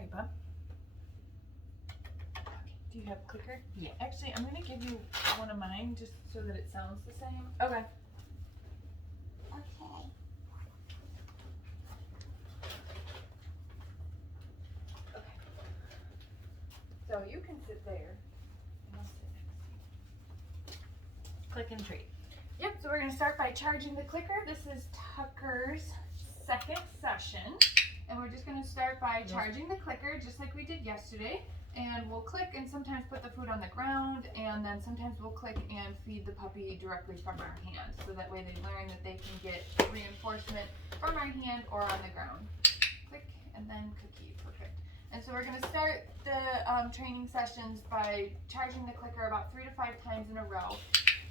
right, bub. Do you have clicker? Yeah. Actually, I'm gonna give you one of mine just so that it sounds the same. Okay. Okay. Okay. So you can sit there. And I'll sit next to you. Click and treat. Yep, so we're gonna start by charging the clicker. This is Tucker's second session. And we're just gonna start by charging the clicker just like we did yesterday. And we'll click and sometimes put the food on the ground, and then sometimes we'll click and feed the puppy directly from our hand. So that way they learn that they can get reinforcement from our hand or on the ground. Click and then cookie, perfect. And so we're gonna start the training sessions by charging the clicker about 3 to 5 times in a row.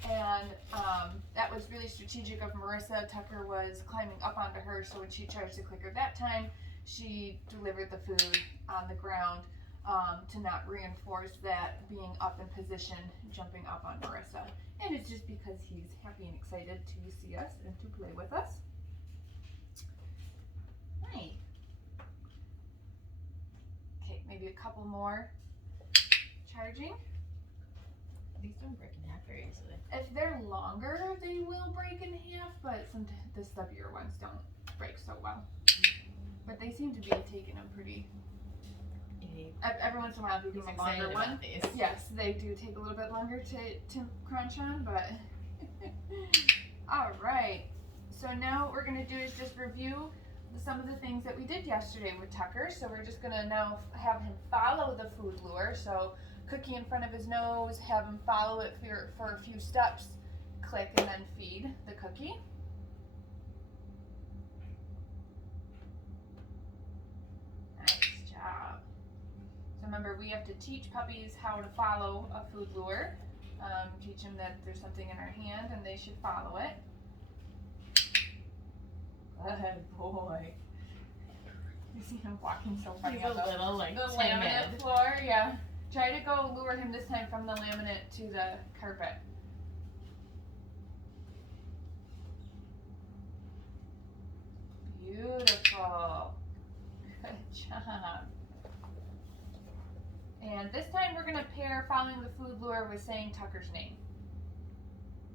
And that was really strategic of Marissa. Tucker was climbing up onto her, so when she charged the clicker that time, she delivered the food on the ground to not reinforce that being up in position, jumping up on Marissa. And it's just because he's happy and excited to see us and to play with us. Nice. Okay, maybe a couple more charging. These don't break in half very easily. If they're longer, they will break in half, but sometimes the stubbier ones don't break so well. But they seem to be taking them pretty. Every once in a while, if you give them a longer one. These. Yes, they do take a little bit longer to crunch on, but all right. So now what we're gonna do is just review some of the things that we did yesterday with Tucker. So we're just gonna now have him follow the food lure. So cookie in front of his nose, have him follow it for a few steps, click, and then feed the cookie. Nice job. So remember, we have to teach puppies how to follow a food lure. Teach them that there's something in our hand and they should follow it. Good boy. You see him walking so funny He's a on little like the timid. laminate floor, yeah. Try to go lure him this time from the laminate to the carpet. Beautiful. Good job. And this time we're gonna pair following the food lure with saying Tucker's name.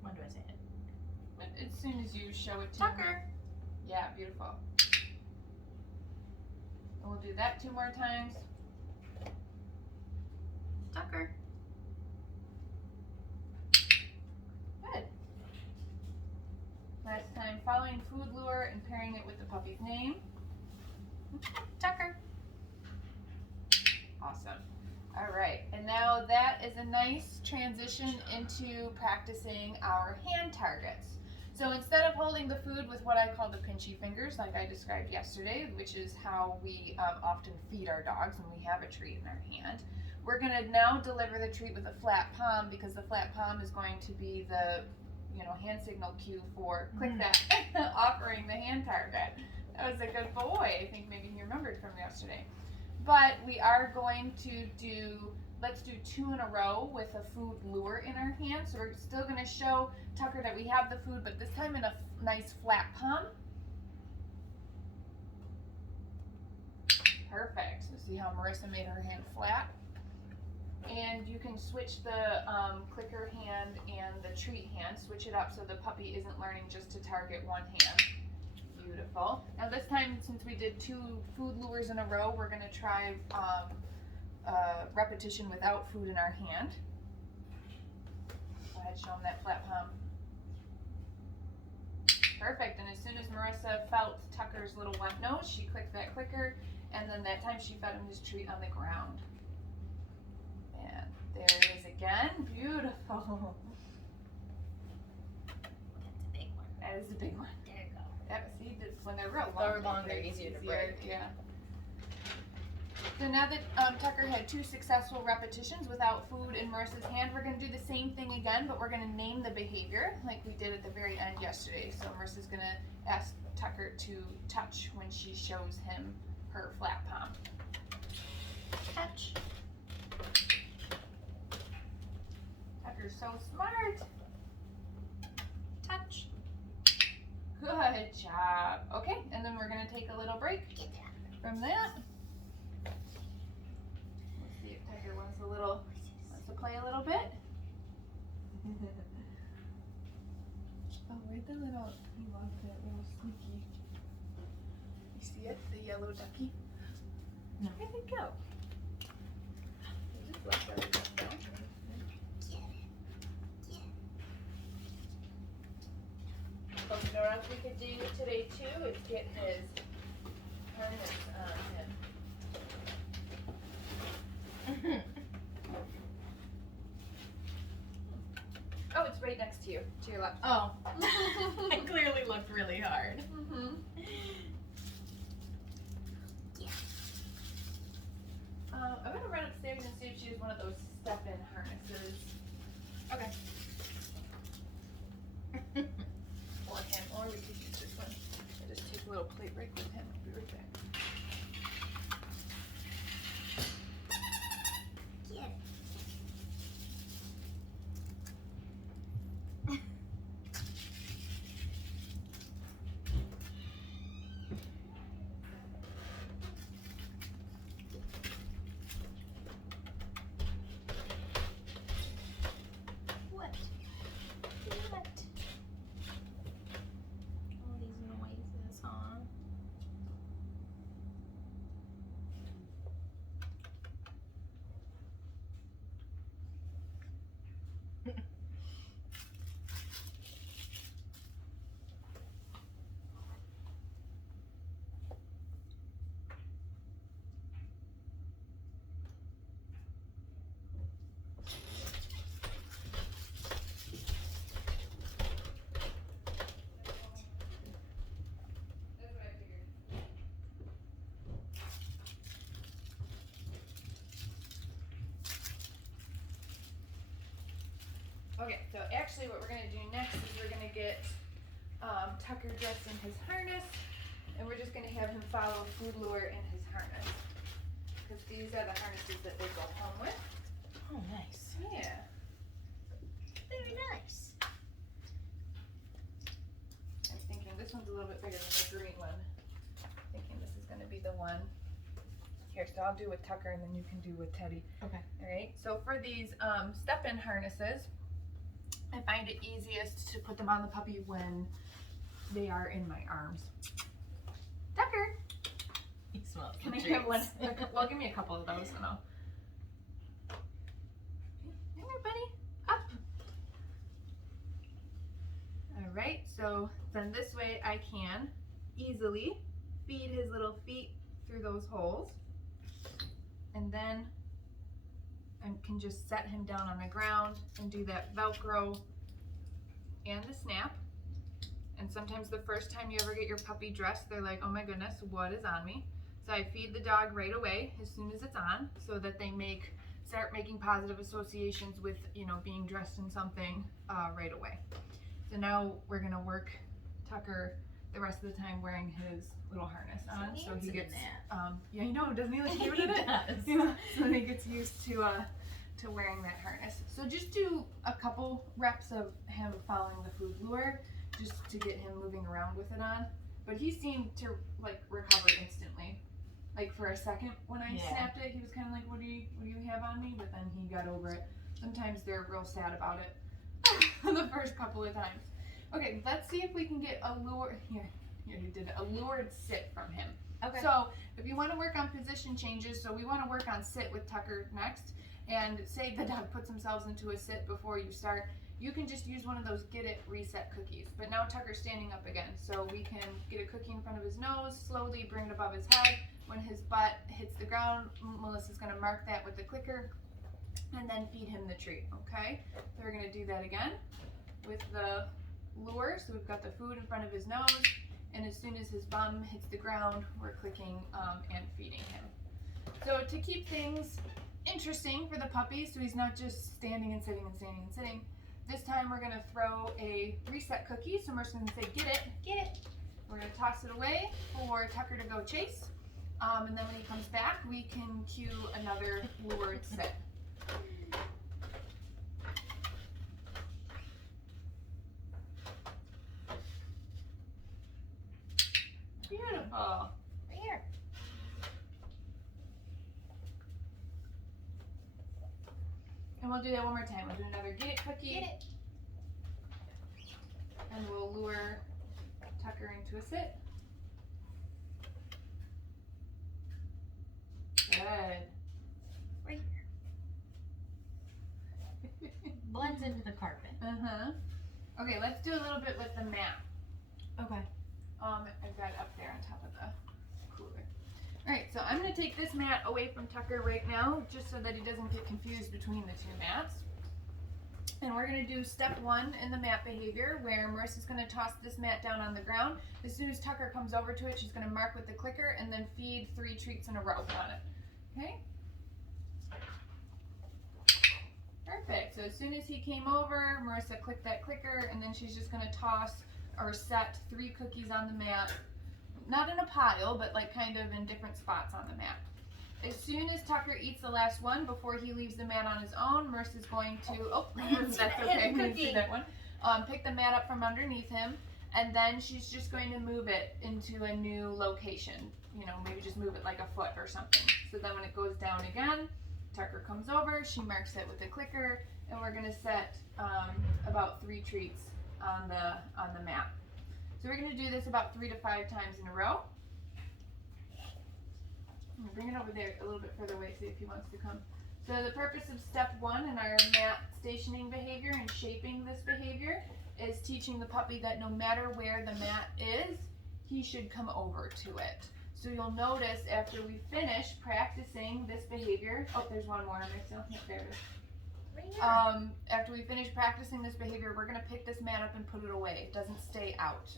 When do I say it? As soon as you show it to Tucker. him. Yeah, beautiful. And we'll do that 2 more times. Tucker. Good. Last time, following food lure and pairing it with the puppy's name. Tucker. Awesome. All right, and now that is a nice transition into practicing our hand targets. So instead of holding the food with what I call the pinchy fingers, like I described yesterday, which is how we often feed our dogs when we have a treat in our hand, we're gonna now deliver the treat with a flat palm, because the flat palm is going to be the hand signal cue for click that, offering the hand target. That was a good boy. I think maybe he remembered from yesterday. But we are going to let's do 2 in a row with a food lure in our hand. So we're still gonna show Tucker that we have the food, but this time in a nice flat palm. Perfect. So see how Marissa made her hand flat? And you can switch the clicker hand and the treat hand, switch it up so the puppy isn't learning just to target one hand. Beautiful. Now this time, since we did 2 food lures in a row, we're gonna try repetition without food in our hand. Go ahead, show them that flat palm. Perfect, and as soon as Marissa felt Tucker's little wet nose, she clicked that clicker, and then that time she fed him his treat on the ground. And there it is again, beautiful. That's a big one. That is a big one. There you go. Yep, see, when they're real They're long, long, they're easier to break. Yeah. So now that Tucker had 2 successful repetitions without food in Marissa's hand, we're going to do the same thing again, but we're going to name the behavior like we did at the very end yesterday. So Marissa's going to ask Tucker to touch when she shows him her flat palm. Touch. Tucker's so smart. Touch. Good job. Okay, and then we're going to take a little break from that. wants to play a little bit. Oh, where'd the little, he lost that little sneaky. You see it? The yellow ducky? No. Where'd it go? It just left everything down. Oh, you know what else we could do today too is get his harness on him. Oh, it's right next to you, to your left. Oh. I clearly looked really hard. Mm-hmm. I'm gonna run upstairs and see if she has one of those step-in harnesses. Okay. Or him, or we could use this one. I just take a little plate break with him. I'll be right back. What? What? All these noises, huh? That's what I figured. Okay, so actually what we're going to do next is we're going to get Tucker dressed in his harness, and we're just going to have him follow food lure in his harness. Because these are the harnesses that they go home with. Oh, nice. Yeah. Very nice. I'm thinking this one's a little bit bigger than the green one. Thinking this is going to be the one. Here, so I'll do with Tucker and then you can do with Teddy. Okay. Alright, so for these step-in harnesses, I find it easiest to put them on the puppy when they are in my arms. Tucker, He smells can the I have one? treats. Well, give me a couple of those and I'll. Come here, buddy. Up. Alright, so then this way I can easily feed his little feet through those holes. And then I can just set him down on the ground and do that Velcro and the snap. And sometimes the first time you ever get your puppy dressed, they're like, oh my goodness, what is on me? So I feed the dog right away as soon as it's on, so that they start making positive associations with, you know, being dressed in something right away. So now we're gonna work Tucker the rest of the time wearing his little harness on, so he gets yeah, I know, doesn't he look cute in it? does. Yeah, so he gets used to wearing that harness. So just do a couple reps of him following the food lure, just to get him moving around with it on. But he seemed to like recover instantly. Like for a second when I snapped it, he was kind of like, what do you have on me? But then he got over it. Sometimes they're real sad about it the first couple of times. Okay, let's see if we can get a lure. Here, he did a lured sit from him. Okay. So if you want to work on position changes, so we want to work on sit with Tucker next, and say the dog puts themselves into a sit before you start, you can just use one of those get it reset cookies. But now Tucker's standing up again, so we can get a cookie in front of his nose, slowly bring it above his head. When his butt hits the ground, Melissa's going to mark that with the clicker and then feed him the treat, okay? So we're going to do that again with the lure. So we've got the food in front of his nose, and as soon as his bum hits the ground, we're clicking and feeding him. So to keep things interesting for the puppy, so he's not just standing and sitting and standing and sitting, this time we're going to throw a reset cookie. So we're just going to say, get it, get it. We're going to toss it away for Tucker to go chase. And then when he comes back, we can cue another lured sit. Beautiful. Right here. we'll do that one more time. We'll do another get it cookie. Get it. And we'll lure Tucker into a sit. Good. Right here. Blends into the carpet. Uh-huh. Okay, let's do a little bit with the mat. Okay. I've got it up there on top of the cooler. Alright, so I'm going to take this mat away from Tucker right now, just so that he doesn't get confused between the two mats. And we're going to do step 1 in the mat behavior, where Marissa's going to toss this mat down on the ground. As soon as Tucker comes over to it, she's going to mark with the clicker and then feed 3 treats in a row on it. Okay? Perfect. So as soon as he came over, Marissa clicked that clicker, and then she's just going to toss or set 3 cookies on the mat. Not in a pile, but like kind of in different spots on the mat. As soon as Tucker eats the last one, before he leaves the mat on his own, Marissa's going to, that's okay, I didn't see that one. Pick the mat up from underneath him, and then she's just going to move it into a new location. You know, maybe just move it like a foot or something. So then when it goes down again, Tucker comes over, she marks it with a clicker, and we're gonna set about 3 treats on the mat. So we're gonna do this about 3 to 5 times in a row. I'm gonna bring it over there a little bit further away, see if he wants to come. So the purpose of step 1 in our mat stationing behavior and shaping this behavior is teaching the puppy that no matter where the mat is, he should come over to it. So you'll notice after we finish practicing this behavior, there's one more, yeah, there it is. Right here. After we finish practicing this behavior, we're gonna pick this mat up and put it away. It doesn't stay out.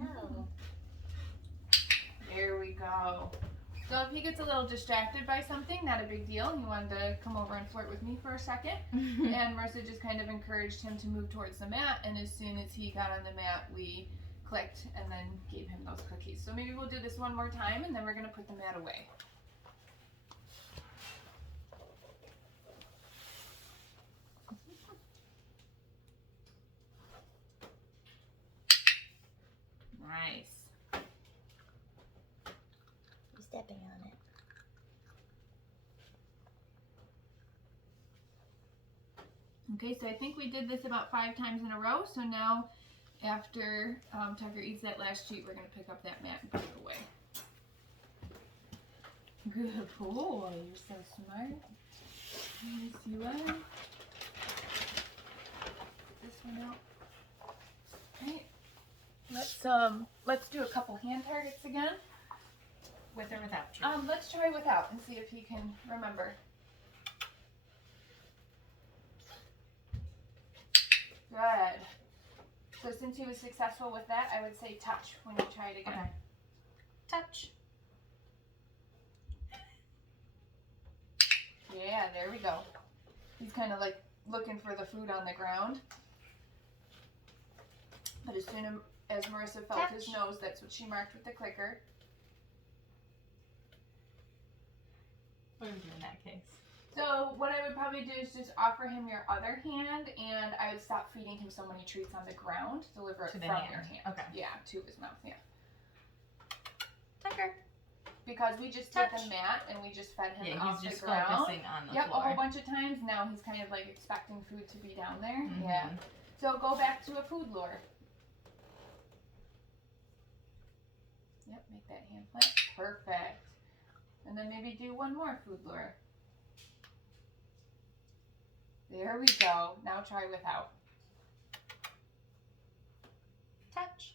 No. There we go. So if he gets a little distracted by something, not a big deal. He wanted to come over and flirt with me for a second. And Marissa just kind of encouraged him to move towards the mat. And as soon as he got on the mat, we clicked and then gave him those cookies. So maybe we'll do this one more time, and then we're going to put the mat away. Nice. You're stepping on it. Okay, so I think we did this about 5 times in a row. So now, after Tucker eats that last treat, we're going to pick up that mat and put it away. Good boy, you're so smart. Yes, you are. Get this one out. Okay. Let's do a couple hand targets again. With or without treat? Let's try without and see if he can remember. Good. So since he was successful with that, I would say touch when you try it again. Okay. Touch. Yeah, there we go. He's kind of like looking for the food on the ground. But as soon as Marissa felt his Touch. nose, that's what she marked with the clicker. What do we do in that case? So what I would probably do is just offer him your other hand, and I would stop feeding him so many treats on the ground. Deliver it To from the your hand. hand. Okay. Yeah, to his mouth, yeah. Tucker. Because we just did Touch. the mat and we just fed him Yeah, off he's just the ground. focusing on the Yep, floor. a whole bunch of times. Now he's kind of like expecting food to be down there. Mhm. Yeah. So go back to a food lure. Yep, make that hand flat. Perfect. And then maybe do one more food lure. There we go. Now try without. Touch.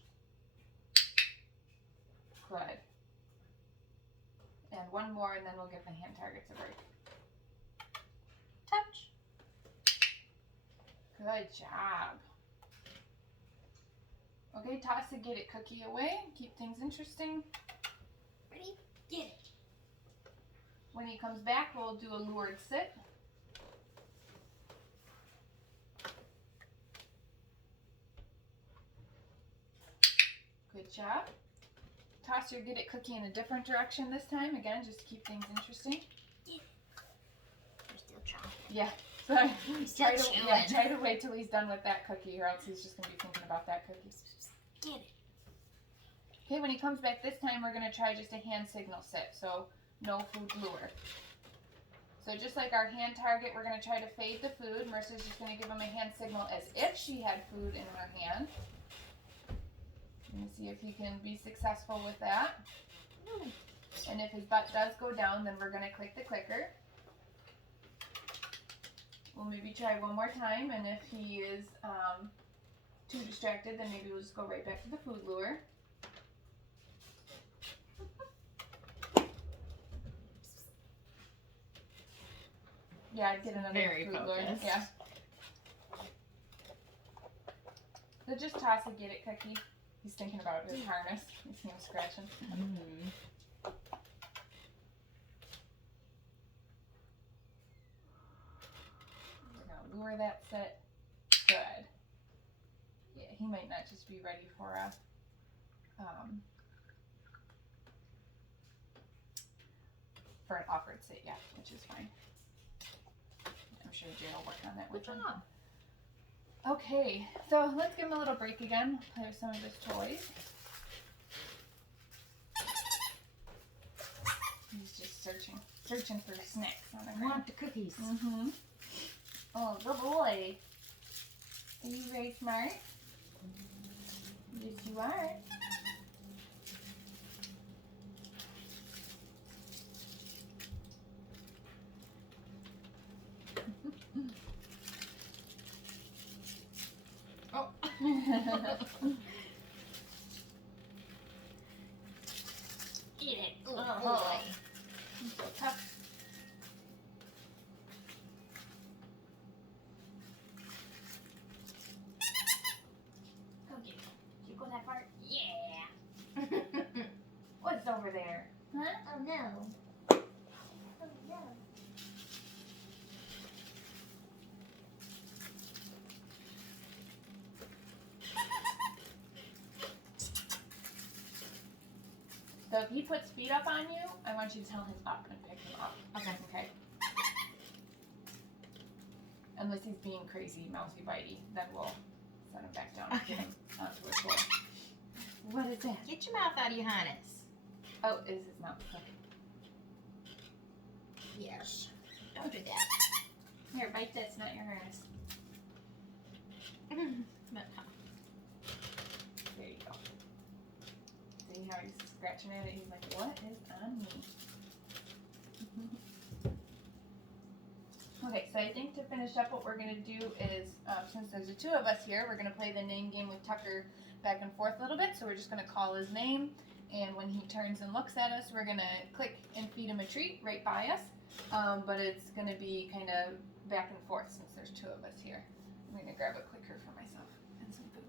Good. And one more, and then we'll give the hand targets a break. Touch. Good job. Okay, toss the get it cookie away. Keep things interesting. Ready? Get it. When he comes back, we'll do a lured sit. Good job. Toss your get it cookie in a different direction this time. Again, just to keep things interesting. You're still trying. Yeah. Sorry. Still chewing. Try to wait till he's done with that cookie, or else he's just gonna be thinking about that cookie. Get it. Okay, when he comes back this time, we're gonna try just a hand signal sit, so no food lure. So just like our hand target, we're gonna try to fade the food. Marissa's just gonna give him a hand signal as if she had food in her hand. Let me see if he can be successful with that. And if his butt does go down, then we're gonna click the clicker. We'll maybe try one more time, and if he is too distracted, then maybe we'll just go right back to the food lure. Yeah, I'd get another Very food lure. focused. Yeah. So just toss it, get it, Cookie. He's thinking about his harness. You see him scratching. We're gonna lure that set. Good. Yeah, he might not just be ready for a for an offered sit yet, which is fine. I'm sure Jay will work on that with Good him. job. Okay, so let's give him a little break again. Play with some of his toys. He's just searching for snacks on the I ground. want the cookies. Mm-hmm. Oh, good boy. Are you very smart? Yes, you are. Oh. Eat it. Oh, boy. He's so tough. Cookie. You go that far? Yeah. What's over there? Huh? Oh no. Oh no. So if he puts feet up on you, I want you to tell him up and pick him up. Okay. Okay. Unless he's being crazy, mousy bitey, then we'll set him back down and get him onto the floor. What is that? Get your mouth out of your harness. Oh, is his mouth? Okay. Yes. Don't do that. Here, bite this, not your harness. There you go. See how he's scratching at it? He's like, what is on me? Okay, so I think to finish up, what we're going to do is, since there's the two of us here, we're going to play the name game with Tucker back and forth a little bit. So we're just going to call his name, and when he turns and looks at us, we're going to click and feed him a treat right by us. But it's going to be kind of back and forth since there's two of us here. I'm going to grab a clicker for myself and some food.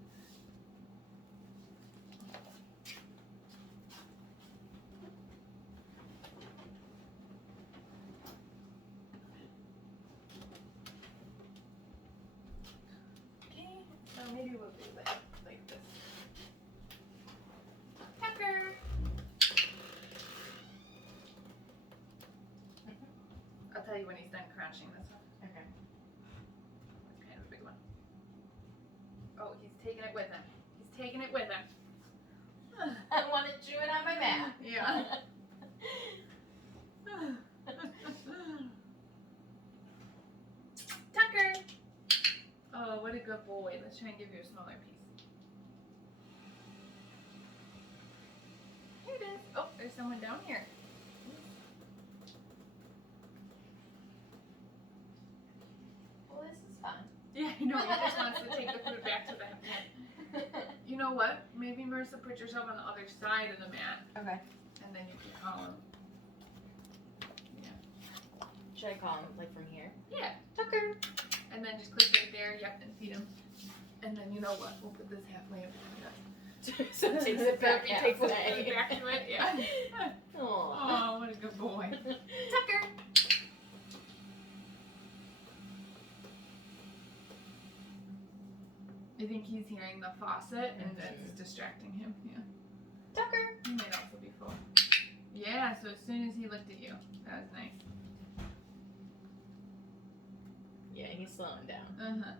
Okay, so maybe we'll do that like this. Tucker! I'll tell you when he's done crunching this one. Okay. That's kind of a big one. Oh, he's taking it with him. He's taking it with him. I want to chew it on my mat. Yeah. Tucker! Oh, what a good boy. Let's try and give you a smaller piece. Here it is. Oh, there's someone down here. Well, this is fun. Yeah, I know. He just wants to take the food back to the mat. You know what? Maybe Marissa, put yourself on the other side of the mat, Okay. and then you can call him. Should I call him like from here? Yeah, Tucker. And then just click right there, yep, and feed him. And then you know what? We'll put this halfway up. So it takes it back. He takes the food back to it, yeah. Aw. Oh, what a good boy. Tucker. I think he's hearing the faucet and that's distracting him, yeah. Tucker. He might also be full. Yeah, so as soon as he looked at you, that was nice. Yeah, he's slowing down. Uh-huh.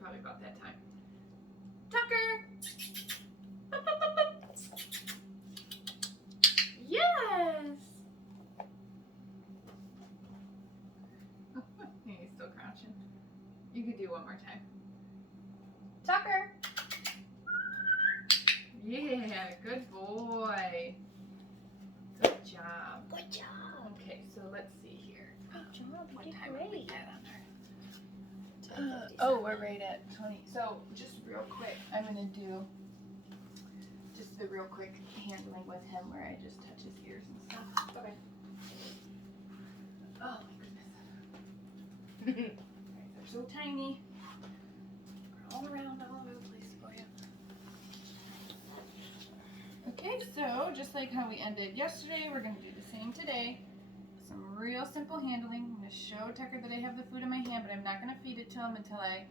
Probably about that time. Tucker! do one more time. Tucker. Yeah, good boy. Good job. Good job. Okay, so let's see here. Good job. What You did time did we great. get on there? 10:57. We're right at 20. So just real quick, I'm gonna do just the real quick handling with him where I just touch his ears and stuff. Okay. Oh my goodness. They're so tiny. They're all around, all over the place for you. Okay, so just like how we ended yesterday, we're gonna do the same today. Some real simple handling. I'm gonna show Tucker that I have the food in my hand, but I'm not gonna feed it to him until I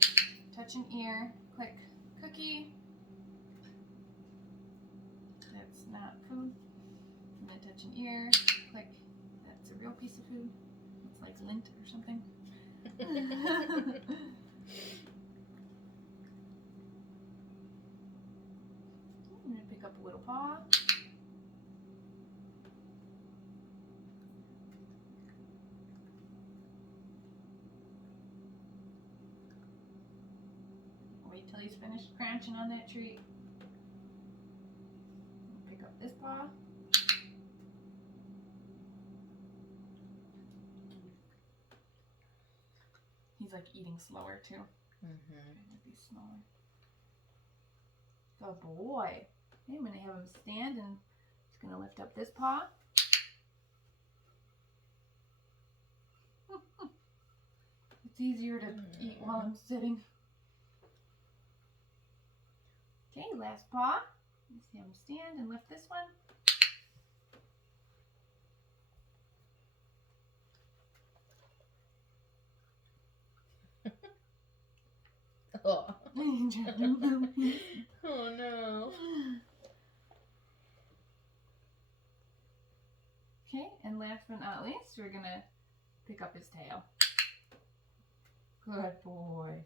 touch an ear, click cookie. That's not food. And then touch an ear, click. That's a real piece of food. It's like lint or something. I'm gonna pick up a little paw. Wait till he's finished crunching on that treat. Pick up this paw. He's like eating slower too. Might be smaller. Good boy. Okay, I'm gonna have him stand and he's gonna lift up this paw. It's easier to eat while I'm sitting. Okay, last paw. Let's have him stand and lift this one. Oh. Oh no. Okay, and last but not least, we're gonna pick up his tail. Good boy.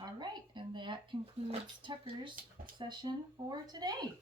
All right, and that concludes Tucker's session for today.